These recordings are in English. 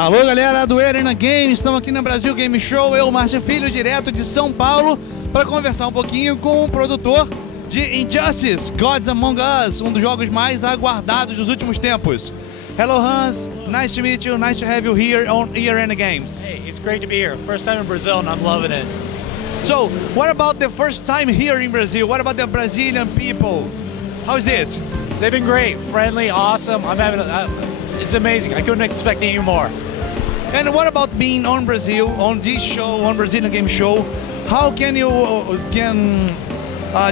Alô galera do Arena Games, estamos aqui na Brasil Game Show, eu, Márcio, Filho, direto de São Paulo, para conversar um pouquinho com o produtor de Injustice, Gods Among Us, um dos jogos mais aguardados dos últimos tempos. Hello Hans, nice to meet you, nice to have you here on Arena Games. Hey, it's great to be here. First time in Brazil and I'm loving it. So, what about the first time here in Brazil? What about the Brazilian people? How is it? They've been great, friendly, awesome. I'm having it's amazing. I couldn't expect any more. And what about being on Brazil, on this show, on Brazilian Game Show? How can you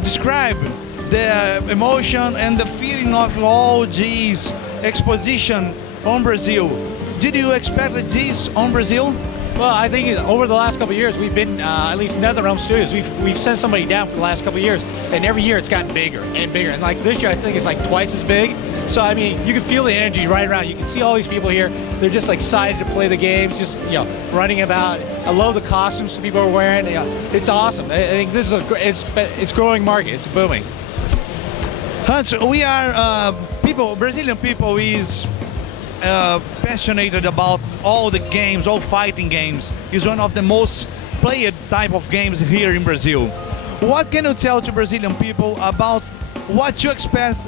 describe the emotion and the feeling of all this exposition on Brazil? Did you expect this on Brazil? Well, I think over the last couple of years, we've been, at least NetherRealm Studios, we've sent somebody down for the last couple of years, and every year it's gotten bigger and bigger. And like this year, I think it's like twice as big. So I mean, you can feel the energy right around. You can see all these people here. They're just like excited to play the games, just running about. I love the costumes people are wearing. It's awesome. I think this is it's growing market. It's booming. Hans, we are Brazilian people is passionate about all the games, all fighting games. It's one of the most played type of games here in Brazil. What can you tell to Brazilian people about what you expect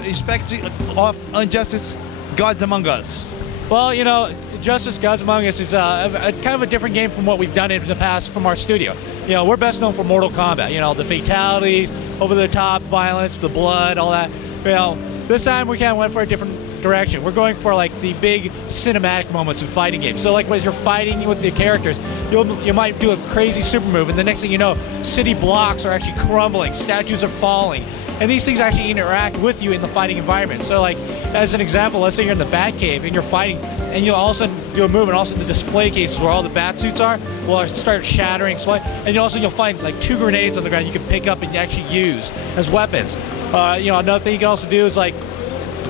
of Injustice Gods Among Us? Well, Injustice Gods Among Us is kind of a different game from what we've done in the past from our studio. We're best known for Mortal Kombat, the fatalities, over-the-top violence, the blood, all that. This time we kind of went for a different direction. We're going for like the big cinematic moments in fighting games. So like as you're fighting with the characters, you might do a crazy super move, and the next thing you know, city blocks are actually crumbling, statues are falling, and these things actually interact with you in the fighting environment. So like, as an example, let's say you're in the Batcave and you're fighting, and you'll all of a sudden do a move, and all of a sudden the display cases where all the bat suits are will start shattering, and you'll find like 2 grenades on the ground you can pick up and actually use as weapons. Another thing you can also do is like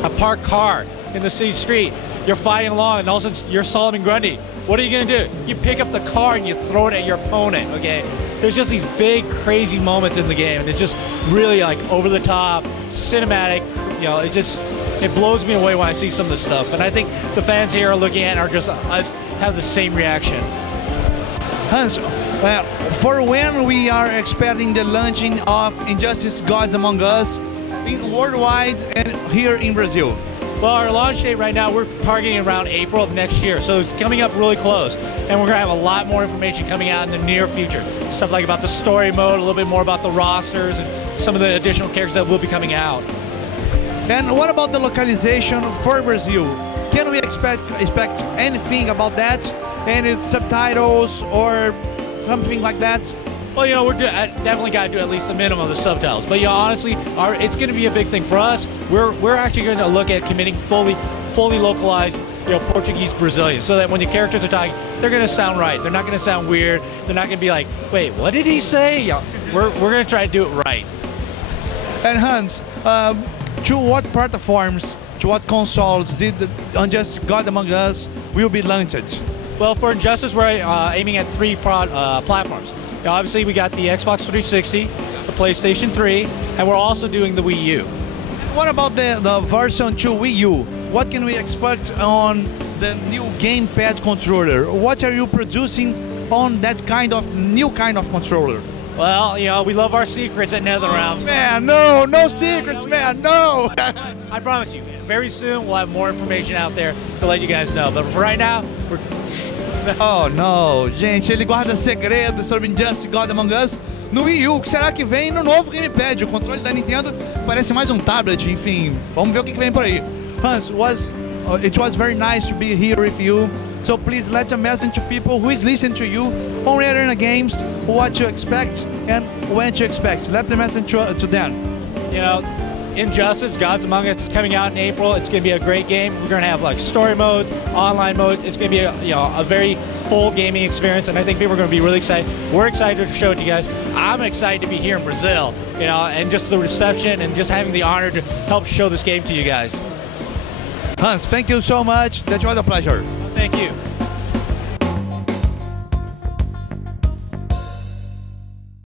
a parked car in the city street. You're fighting along, and all of a sudden you're Solomon Grundy. What are you gonna do? You pick up the car and you throw it at your opponent. Okay, there's just these big, crazy moments in the game, and it's just really like over the top, cinematic. It blows me away when I see some of this stuff, and I think the fans here are looking at it are just have the same reaction. Hans, for when we are expecting the launching of Injustice Gods Among Us in worldwide and here in Brazil? Well, our launch date right now, we're targeting around April of next year, so it's coming up really close, and we're going to have a lot more information coming out in the near future. Stuff like about the story mode, a little bit more about the rosters, and some of the additional characters that will be coming out. And what about the localization for Brazil? Can we expect anything about that? Any subtitles or something like that? Well, we're definitely got to do at least the minimum of the subtitles. But honestly, it's going to be a big thing for us. We're actually going to look at committing fully localized, Portuguese Brazilian, so that when the characters are talking, they're going to sound right. They're not going to sound weird. They're not going to be like, wait, what did he say? We're going to try to do it right. And Hans, to what platforms, to what consoles did Injustice God Among Us will be launched? Well, for Injustice, we're aiming at 3 platforms. Obviously, we got the Xbox 360, the PlayStation 3, and we're also doing the Wii U. What about the version to Wii U? What can we expect on the new GamePad controller? What are you producing on that new kind of controller? Well, we love our secrets at NetherRealm. Oh, man, no secrets, man, no! I promise you, very soon we'll have more information out there to let you guys know. But for right now, we're... Oh, no. Gente, ele guarda segredos sobre Injustice God Among Us no Wii U. O que será que vem no novo GamePad? O controle da Nintendo parece mais tablet, enfim. Vamos ver o que vem por aí. Hans, it was very nice to be here with you. So please let a message to people who is listening to you on Arena Games, what to expect and when to expect. Let the message to them. Injustice Gods Among Us is coming out in April. It's going to be a great game. We're going to have like story modes, online modes. It's going to be a very full gaming experience, and I think people are going to be really excited. We're excited to show it to you guys. I'm excited to be here in Brazil, and just the reception and just having the honor to help show this game to you guys. Hans, thank you so much. That was a pleasure. Thank you.